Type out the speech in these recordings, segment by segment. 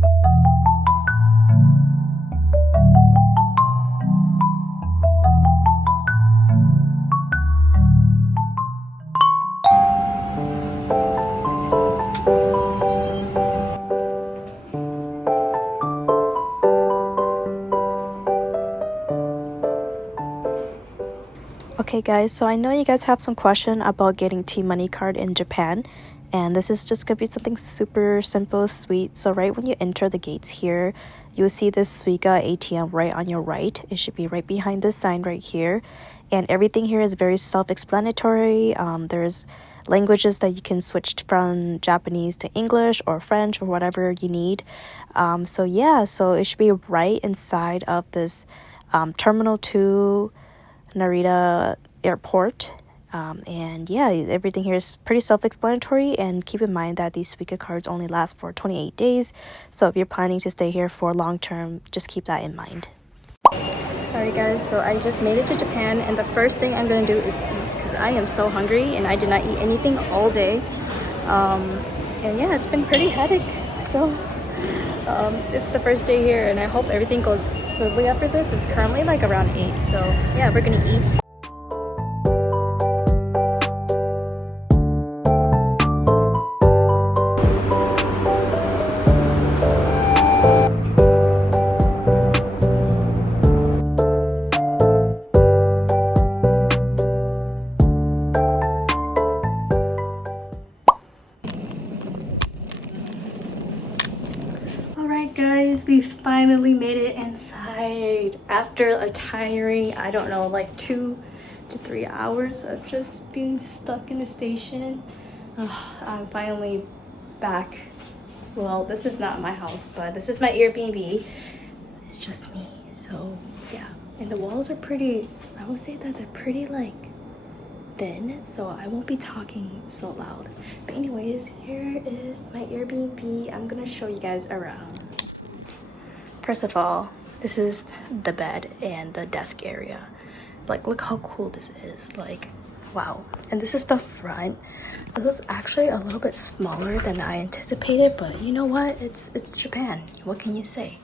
Okay guys, so I know you guys have some question about getting T-Money card in Japan, and this is just gonna be something super simple, sweet. So right when you enter the gates here, you'll see this Suica ATM right on your right. It should be right behind this sign right here, and everything here is very self-explanatory. There's languages that you can switch from Japanese to English or French or whatever you need. So yeah, so it should be right inside of this Terminal 2 Narita Airport. And yeah, everything here is pretty self-explanatory, and keep in mind that these Suica cards only last for 28 days, so if you're planning to stay here for long term, just keep that in mind. Alright guys, so I just made it to Japan, and the first thing I'm gonna do is eat because I am so hungry and I did not eat anything all day. And yeah, it's been pretty hectic, so it's the first day here, and I hope everything goes smoothly after this. It's currently like around 8, so yeah, we're gonna eat. Alright guys, we finally made it inside after a tiring, I don't know, like 2 to 3 hours of just being stuck in the station. I'm finally back. Well, this is not my house, but this is my Airbnb. It's just me, so yeah. And the walls are pretty, I would say that they're pretty like thin, so I won't be talking so loud. But anyways, here is my Airbnb. I'm gonna show you guys around. First of all, this is the bed and the desk area. Like, look how cool this is. Like, wow. And this is the front. It was actually a little bit smaller than I anticipated, but you know what? It's Japan. What can you say?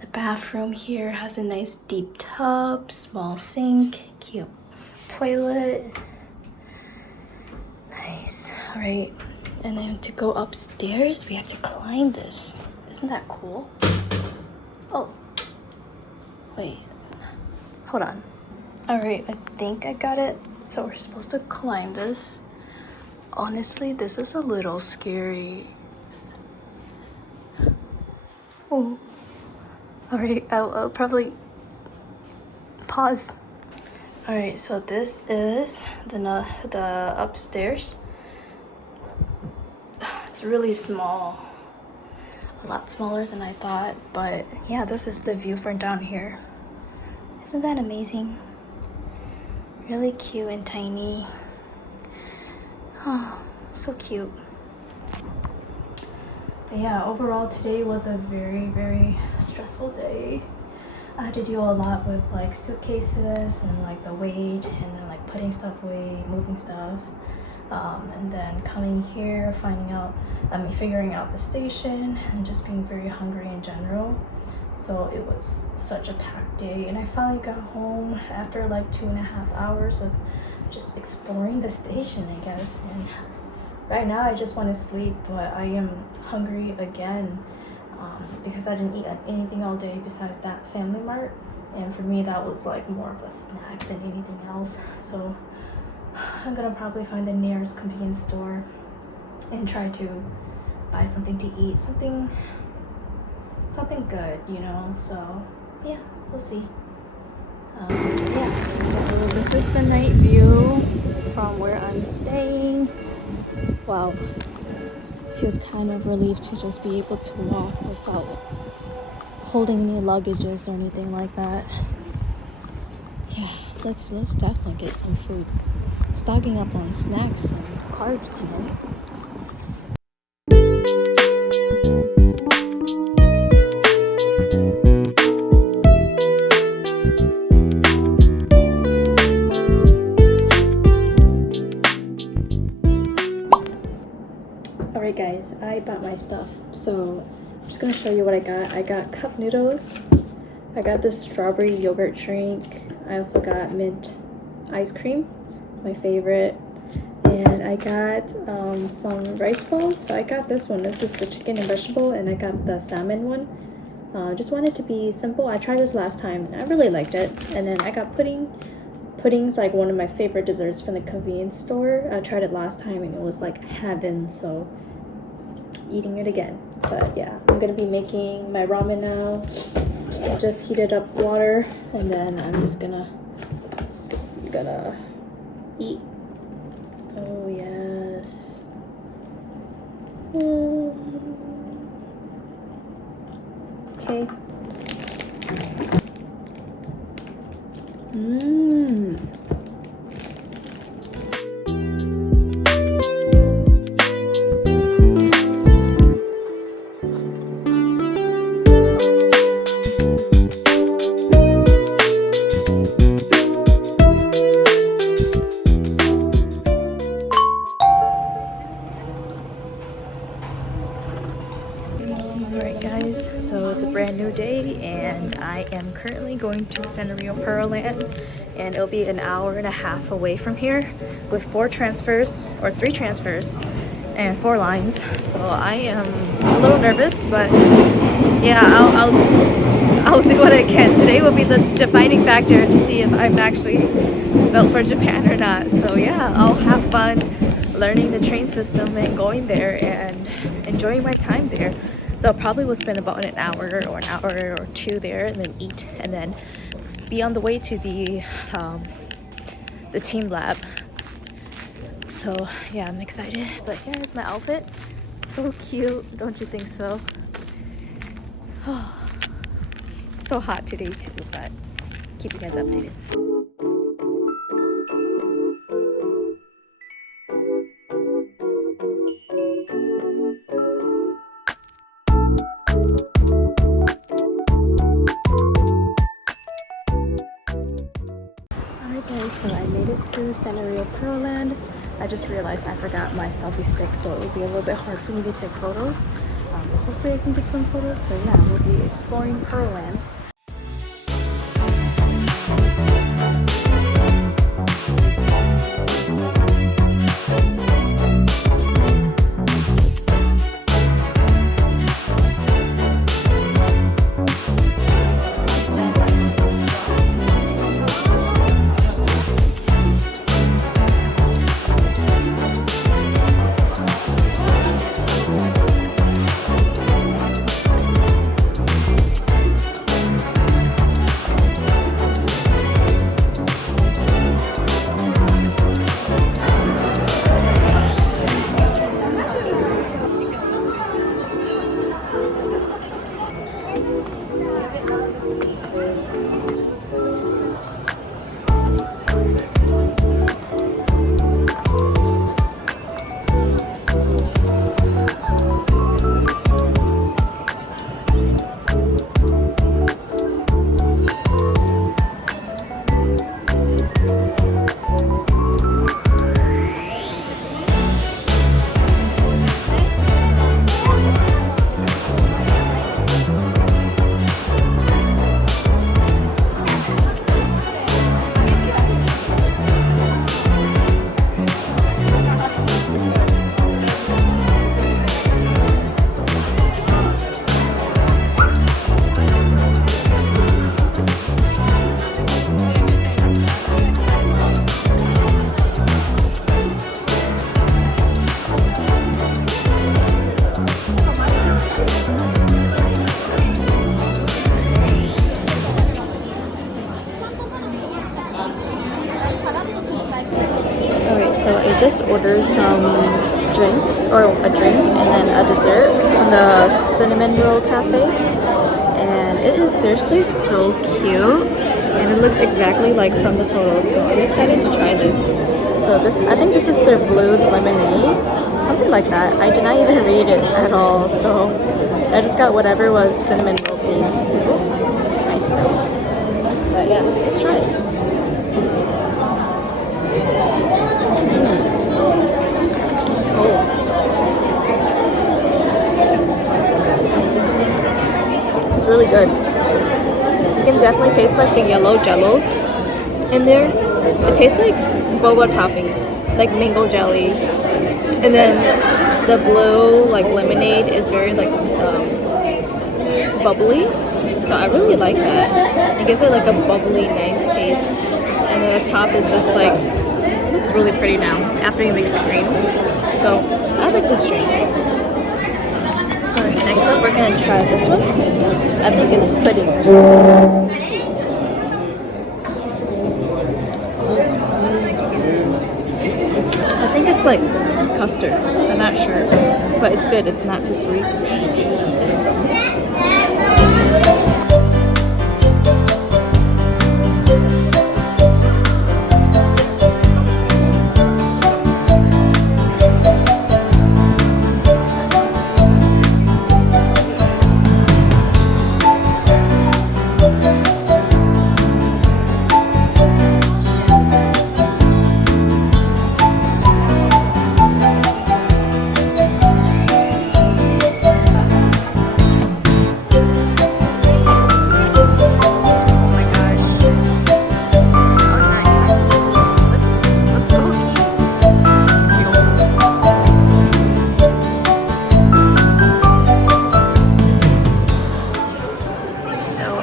The bathroom here has a nice deep tub, small sink, cute toilet. Nice. All right, and then to go upstairs we have to climb this. Isn't that cool? Oh wait, hold on. All right, I think I got it. So we're supposed to climb this. Honestly, this is a little scary. Oh, all right, I'll probably pause. All right, so this is the upstairs. It's really small, a lot smaller than I thought, but yeah, this is the view from down here. Isn't that amazing? Really cute and tiny. Oh, so cute. But yeah, overall today was a very, very stressful day. I had to deal a lot with like suitcases and like the weight, and then like putting stuff away, moving stuff, and then coming here, figuring out the station, and just being very hungry in general. So it was such a packed day, and I finally got home after like 2.5 hours of just exploring the station, I guess. And right now I just want to sleep, but I am hungry again. Because I didn't eat anything all day besides that Family Mart, and for me that was like more of a snack than anything else. So I'm gonna probably find the nearest convenience store and try to buy something to eat, something good, you know. So yeah, we'll see. Yeah, so this is the night view from where I'm staying. Wow. Feels kind of relieved to just be able to walk without holding any luggages or anything like that. Yeah, let's definitely get some food. Stocking up on snacks and carbs, you know. Alright guys, I bought my stuff. So I'm just gonna show you what I got. I got cup noodles. I got this strawberry yogurt drink. I also got mint ice cream, my favorite. And I got some rice balls. So I got this one. This is the chicken and vegetable, and I got the salmon one. Just wanted to be simple. I tried this last time and I really liked it. And then I got pudding. Pudding's like one of my favorite desserts from the convenience store. I tried it last time and it was like heaven, so eating it again. But yeah, I'm gonna be making my ramen now. I just heated up water and then I'm just gonna eat. Oh yes. Okay. Alright guys, so it's a brand new day and I am currently going to Sanrio Puroland, and it'll be an hour and a half away from here with 3 transfers and 4 lines. So I am a little nervous, but yeah, I'll do what I can. Today will be the defining factor to see if I'm actually built for Japan or not. So yeah, I'll have fun learning the train system and going there and enjoying my time there. So I probably will spend about an hour or 2 there and then eat and then be on the way to the team lab. So yeah, I'm excited. But here's my outfit. So cute, don't you think so? So hot today too, but keep you guys updated. So I made it to Sanrio Puroland. I just realized I forgot my selfie stick, so it will be a little bit hard for me to take photos. Hopefully I can get some photos, but yeah, we'll be exploring Puroland. So I just ordered some drinks, or a drink, and then a dessert from the Cinnamon Roll Cafe. And it is seriously so cute, and it looks exactly like from the photos. So I'm excited to try this. So I think this is their blue lemonade, something like that. I did not even read it at all, so I just got whatever was cinnamon roll themed. Nice though. But yeah, let's try it. It's really good. You can definitely taste like the yellow jellos in there. It tastes like boba toppings, like mango jelly, and then the blue like lemonade is very like bubbly. So I really like that. It gives it like a bubbly, nice taste. And then the top is just like, it looks really pretty now after you mix the cream. So I like this drink. Alright, next up we're gonna try this one. I think it's pudding or something. Let's see. I think it's like custard. I'm not sure. But it's good, it's not too sweet.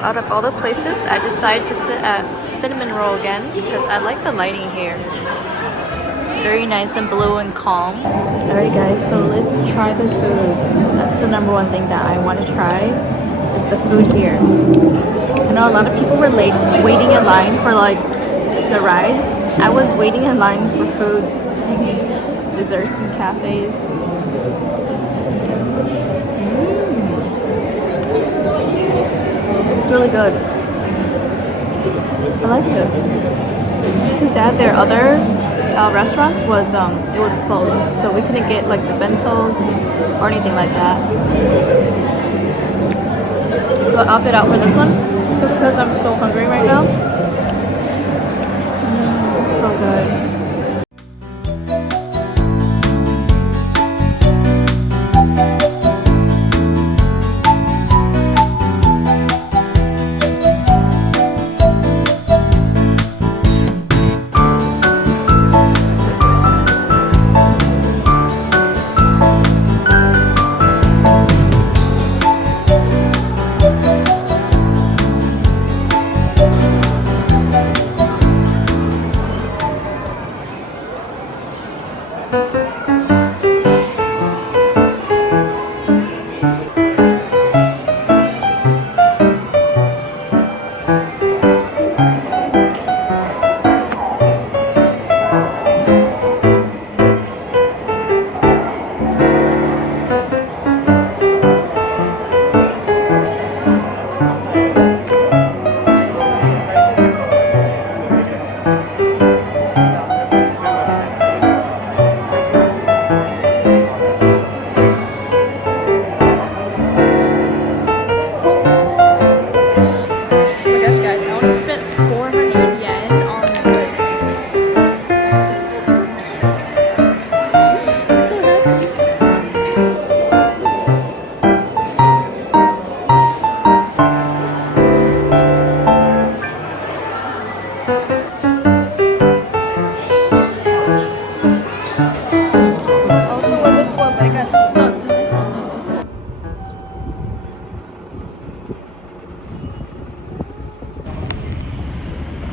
Out of all the places, I decided to sit at Cinnamon Roll again because I like the lighting here. Very nice and blue and calm. Alright guys, so let's try the food. That's the number one thing that I want to try is the food here. I know a lot of people were waiting in line for like the ride. I was waiting in line for food, like desserts and cafes. It's really good. I like it. Too sad their other restaurants was it was closed, so we couldn't get like the bentos or anything like that. So I opted out for this one because I'm so hungry right now. It's so good.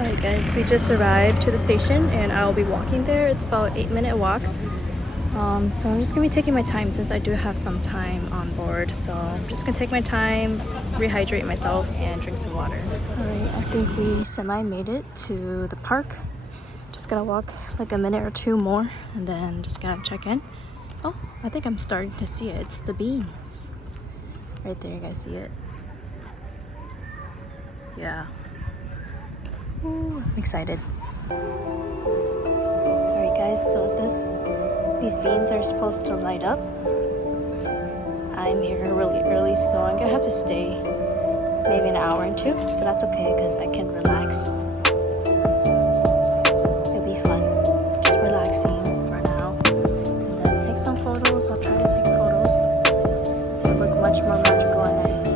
Alright guys, we just arrived to the station and I'll be walking there. It's about 8-minute walk. So I'm just gonna be taking my time since I do have some time on board. So I'm just gonna take my time, rehydrate myself, and drink some water. Alright, I think we semi-made it to the park. Just gotta walk like a minute or two more and then just gotta check in. Oh, I think I'm starting to see it. It's the beans. Right there, you guys see it? Yeah. Ooh, I'm excited. Alright guys, so these beans are supposed to light up. I'm here really early, so I'm gonna have to stay maybe an hour or two, but that's okay because I can relax. It'll be fun, just relaxing for now. And then take some photos. I'll try to take photos. They look much more magical at night.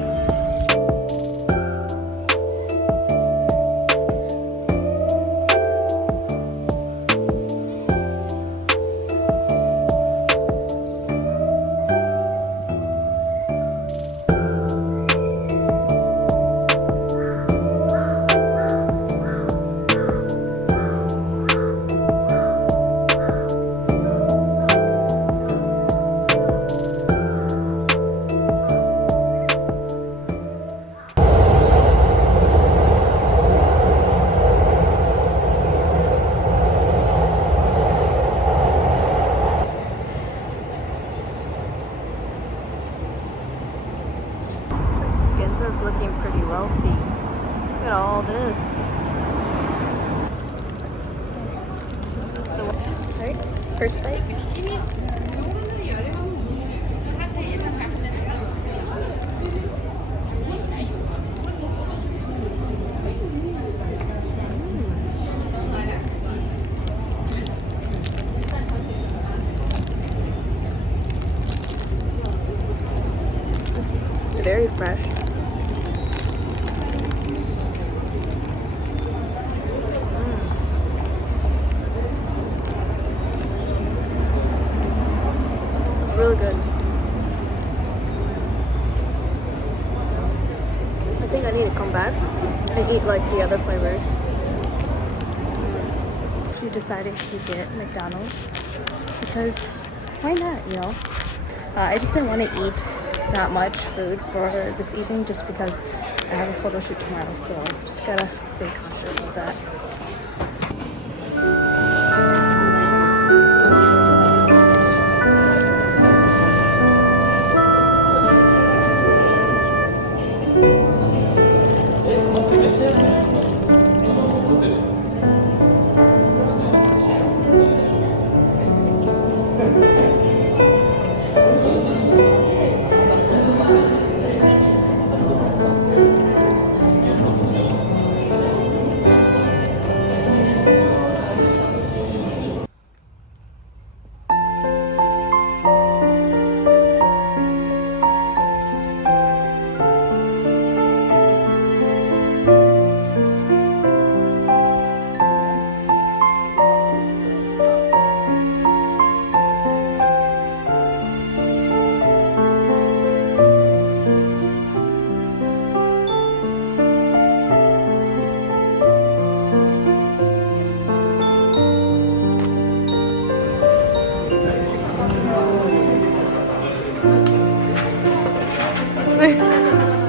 Enzo's looking pretty wealthy. Look at all this. So this is the one, right? First bite. It's very fresh. Really good. I think I need to come back and eat like the other flavors. If you decided to get McDonald's, because why not, you know? I just didn't want to eat that much food for this evening just because I have a photo shoot tomorrow, so just gotta stay conscious of that.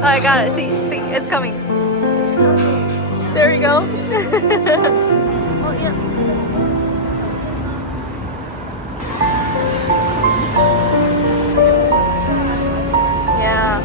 I got it. See, it's coming. There you go. Oh, yeah. Yeah.